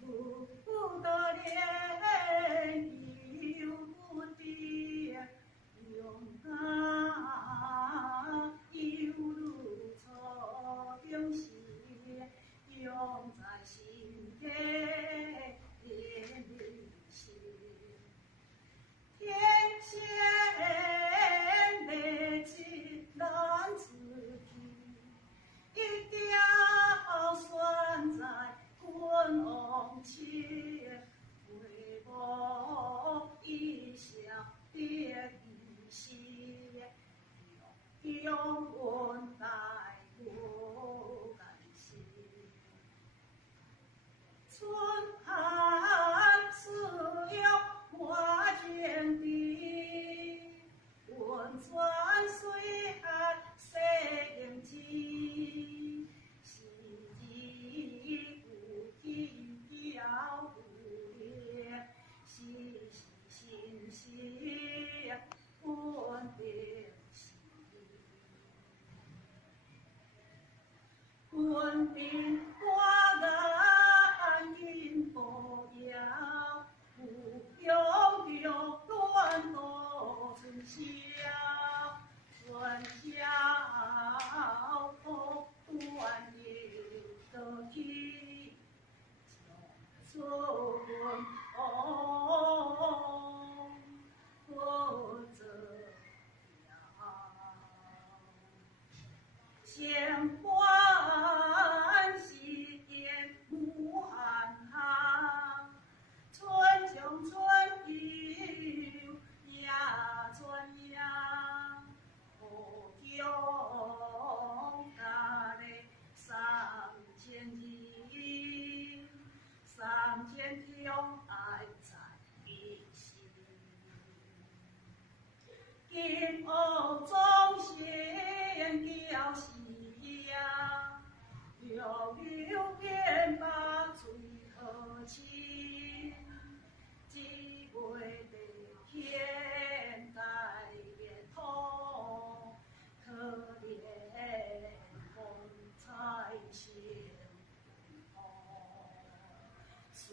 不得连有不敌，勇敢犹如初中时，永在心底连理心。天险未知难自弃，一条拴在滚王前，为我一笑别离兮，永远待我甘心。春寒似有花间地，温泉水寒生枝。四季有天要有月，时时心时稳定时。稳定我眼睛步摇，有永永断多春宵，春宵不断又得去，春不折闲欢喜宴无寒寒，春江春游呀春呀，何用大嘞3000字，3000条爱在一心。今后总先叫时呀，要留便把最好亲，只为得天在变通，可怜风采先红，虽